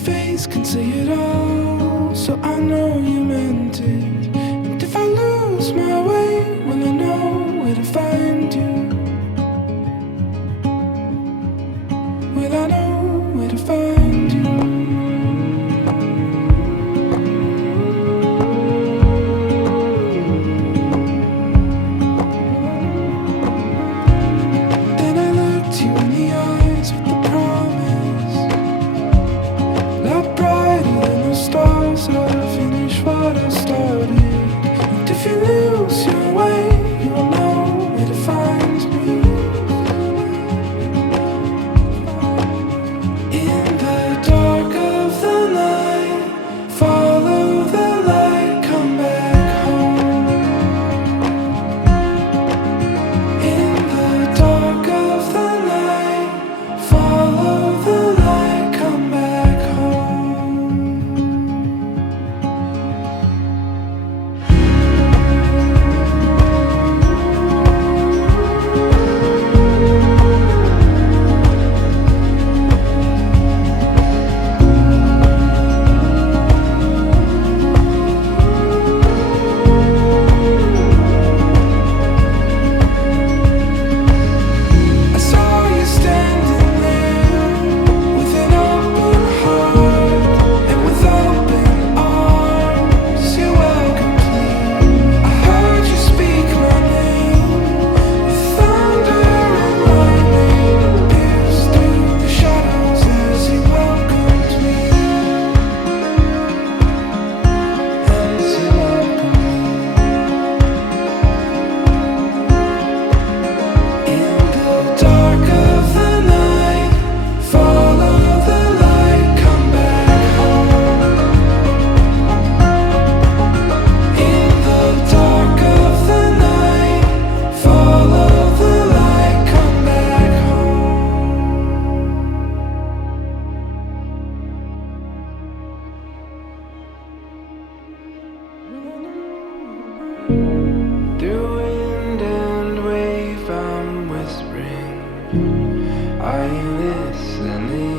face can say it all, so I know you meant it. And if I lose my way, will I know where to find you? Will I know where to find you? Then I looked you in the eyes with the promise, light brighter than the stars, I'll finish what I started. And if you lose your way, you will know where to find me. In the dark of the night, follow the light, come back home. In the dark of the night, follow the light, come back home. I saw you standing there with an open heart and with open arms. You welcomed me. I heard you speak my name with thunder and lightning pierced through the shadows as you welcomed me. As you welcomed me. In the dark of the night, follow the light, come back home. In the dark of the night, follow the light, come back home. Through wind and wave, I'm whispering. Are you listening?